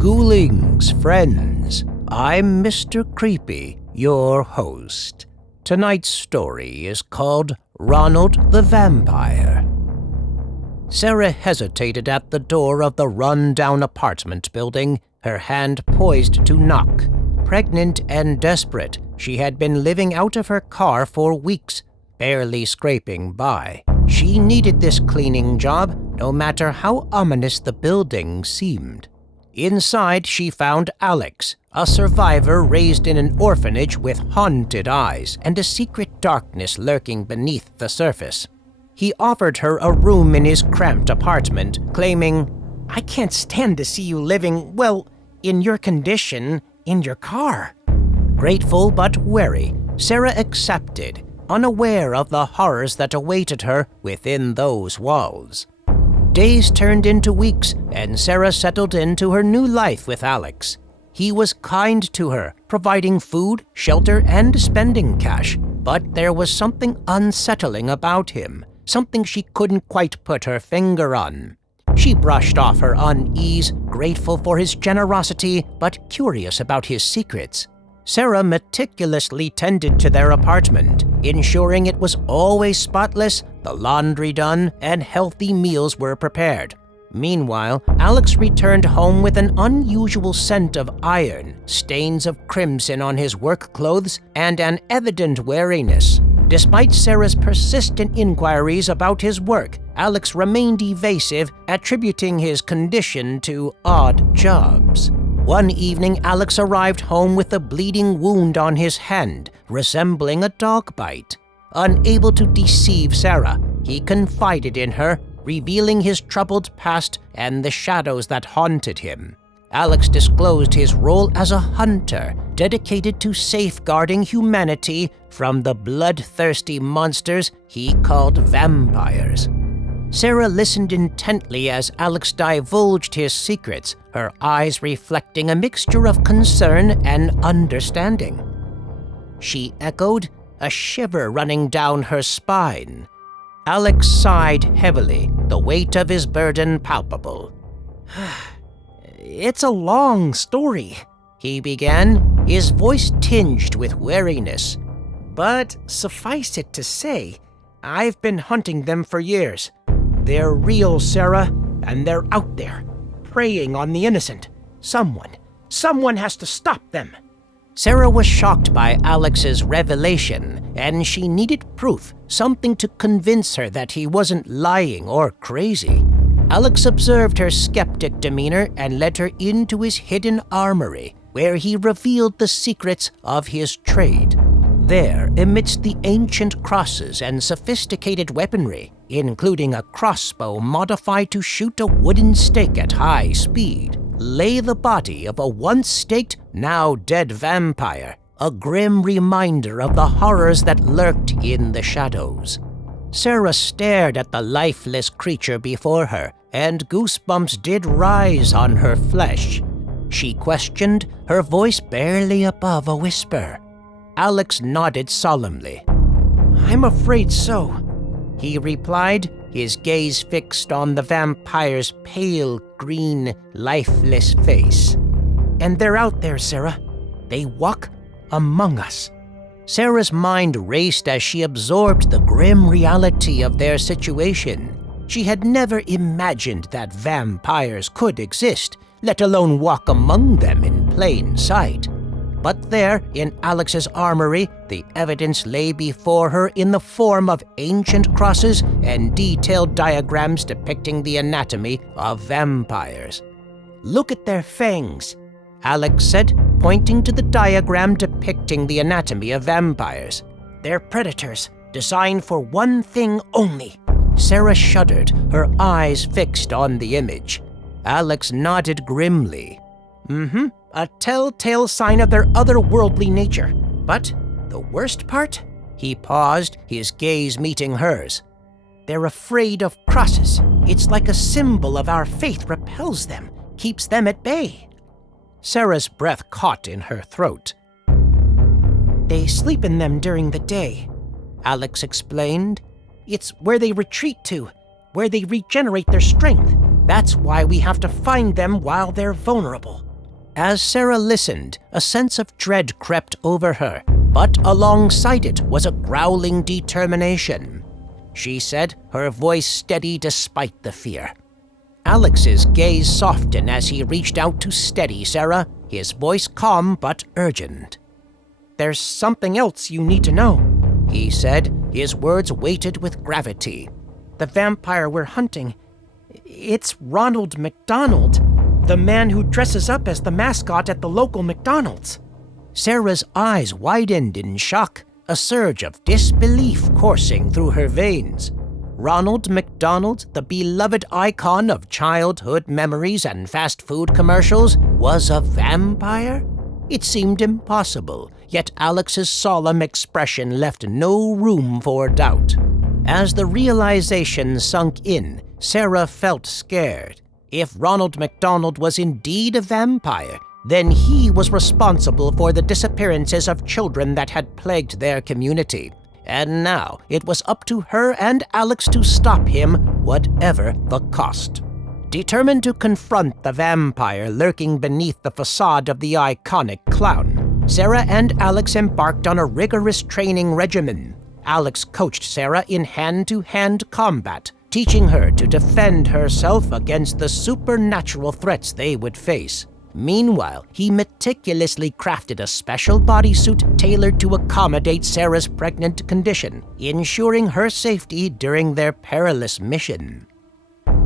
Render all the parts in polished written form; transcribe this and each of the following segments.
Ghoulings, friends, I'm Mr. Creepy, your host. Tonight's story is called Ronald the Vampire. Sarah hesitated at the door of the run-down apartment building, her hand poised to knock. Pregnant and desperate, she had been living out of her car for weeks, barely scraping by. She needed this cleaning job, no matter how ominous the building seemed. Inside, she found Alex, a survivor raised in an orphanage with haunted eyes and a secret darkness lurking beneath the surface. He offered her a room in his cramped apartment, claiming, "I can't stand to see you living, well, in your condition, in your car." Grateful but wary, Sarah accepted, unaware of the horrors that awaited her within those walls. Days turned into weeks, and Sarah settled into her new life with Alex. He was kind to her, providing food, shelter, and spending cash. But there was something unsettling about him, something she couldn't quite put her finger on. She brushed off her unease, grateful for his generosity, but curious about his secrets. Sarah meticulously tended to their apartment, ensuring it was always spotless, the laundry done, and healthy meals were prepared. Meanwhile, Alex returned home with an unusual scent of iron, stains of crimson on his work clothes, and an evident wariness. Despite Sarah's persistent inquiries about his work, Alex remained evasive, attributing his condition to odd jobs. One evening, Alex arrived home with a bleeding wound on his hand, resembling a dog bite. Unable to deceive Sarah, he confided in her, revealing his troubled past and the shadows that haunted him. Alex disclosed his role as a hunter, dedicated to safeguarding humanity from the bloodthirsty monsters he called vampires. Sarah listened intently as Alex divulged his secrets, her eyes reflecting a mixture of concern and understanding. She echoed, a shiver running down her spine. Alex sighed heavily, the weight of his burden palpable. "It's a long story," he began, his voice tinged with wariness. "But suffice it to say, I've been hunting them for years. They're real, Sarah, and they're out there, preying on the innocent. Someone has to stop them." Sarah was shocked by Alex's revelation, and she needed proof, something to convince her that he wasn't lying or crazy. Alex observed her skeptic demeanor and led her into his hidden armory, where he revealed the secrets of his trade. There, amidst the ancient crosses and sophisticated weaponry, including a crossbow modified to shoot a wooden stake at high speed, lay the body of a once staked, now dead vampire, a grim reminder of the horrors that lurked in the shadows. Sarah stared at the lifeless creature before her, and goosebumps did rise on her flesh. She questioned, her voice barely above a whisper. Alex nodded solemnly. "I'm afraid so," he replied, his gaze fixed on the vampire's pale, green, lifeless face. "And they're out there, Sarah. They walk among us." Sarah's mind raced as she absorbed the grim reality of their situation. She had never imagined that vampires could exist, let alone walk among them in plain sight. But there, in Alex's armory, the evidence lay before her in the form of ancient crosses and detailed diagrams depicting the anatomy of vampires. "Look at their fangs," Alex said, pointing to the diagram depicting the anatomy of vampires. "They're predators, designed for one thing only." Sarah shuddered, her eyes fixed on the image. Alex nodded grimly. A telltale sign of their otherworldly nature. But the worst part? He paused, his gaze meeting hers. "They're afraid of crosses. It's like a symbol of our faith repels them, keeps them at bay." Sarah's breath caught in her throat. "They sleep in them during the day," Alex explained. "It's where they retreat to, where they regenerate their strength. That's why we have to find them while they're vulnerable." As Sarah listened, a sense of dread crept over her, but alongside it was a growling determination. She said, her voice steady despite the fear. Alex's gaze softened as he reached out to steady Sarah, his voice calm but urgent. "There's something else you need to know," he said, his words weighted with gravity. "The vampire we're hunting, it's Ronald MacDonald, the man who dresses up as the mascot at the local McDonald's." Sarah's eyes widened in shock, a surge of disbelief coursing through her veins. Ronald MacDonald, the beloved icon of childhood memories and fast food commercials, was a vampire? It seemed impossible, yet Alex's solemn expression left no room for doubt. As the realization sunk in, Sarah felt scared. If Ronald MacDonald was indeed a vampire, then he was responsible for the disappearances of children that had plagued their community. And now it was up to her and Alex to stop him, whatever the cost. Determined to confront the vampire lurking beneath the facade of the iconic clown, Sarah and Alex embarked on a rigorous training regimen. Alex coached Sarah in hand-to-hand combat, teaching her to defend herself against the supernatural threats they would face. Meanwhile, he meticulously crafted a special bodysuit tailored to accommodate Sarah's pregnant condition, ensuring her safety during their perilous mission.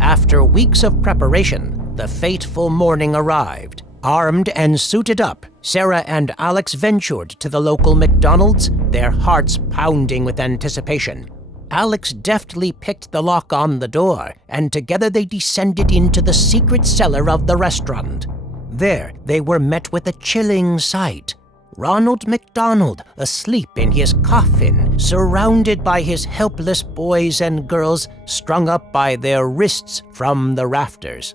After weeks of preparation, the fateful morning arrived. Armed and suited up, Sarah and Alex ventured to the local McDonald's, their hearts pounding with anticipation. Alex deftly picked the lock on the door, and together they descended into the secret cellar of the restaurant. There, they were met with a chilling sight. Ronald MacDonald, asleep in his coffin, surrounded by his helpless boys and girls strung up by their wrists from the rafters.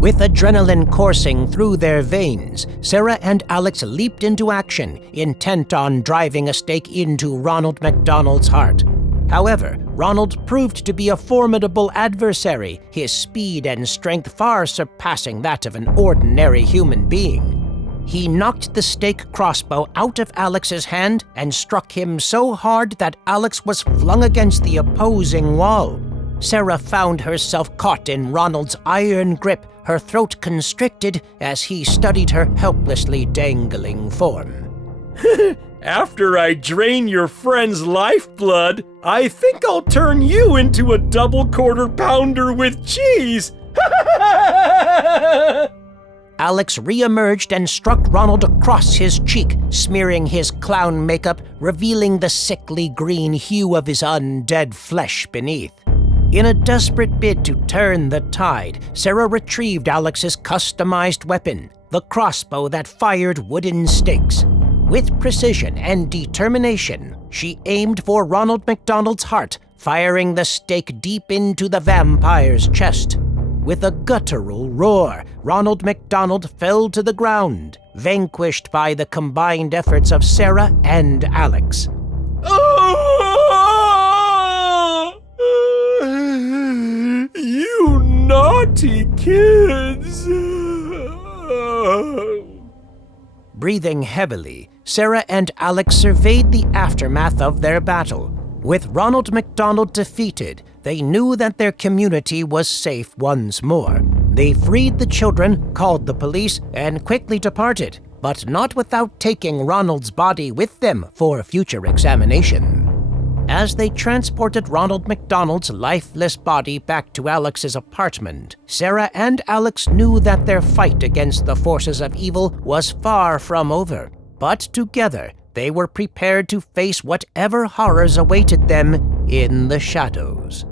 With adrenaline coursing through their veins, Sarah and Alex leaped into action, intent on driving a stake into Ronald MacDonald's heart. However, Ronald proved to be a formidable adversary, his speed and strength far surpassing that of an ordinary human being. He knocked the stake crossbow out of Alex's hand and struck him so hard that Alex was flung against the opposing wall. Sarah found herself caught in Ronald's iron grip, her throat constricted as he studied her helplessly dangling form. After I drain your friend's lifeblood, I think I'll turn you into a double quarter pounder with cheese. Alex re-emerged and struck Ronald across his cheek, smearing his clown makeup, revealing the sickly green hue of his undead flesh beneath. In a desperate bid to turn the tide, Sarah retrieved Alex's customized weapon, the crossbow that fired wooden stakes. With precision and determination, she aimed for Ronald MacDonald's heart, firing the stake deep into the vampire's chest. With a guttural roar, Ronald MacDonald fell to the ground, vanquished by the combined efforts of Sarah and Alex. You naughty kids! Breathing heavily, Sarah and Alex surveyed the aftermath of their battle. With Ronald MacDonald defeated, they knew that their community was safe once more. They freed the children, called the police, and quickly departed, but not without taking Ronald's body with them for future examination. As they transported Ronald MacDonald's lifeless body back to Alex's apartment, Sarah and Alex knew that their fight against the forces of evil was far from over. But together, they were prepared to face whatever horrors awaited them in the shadows.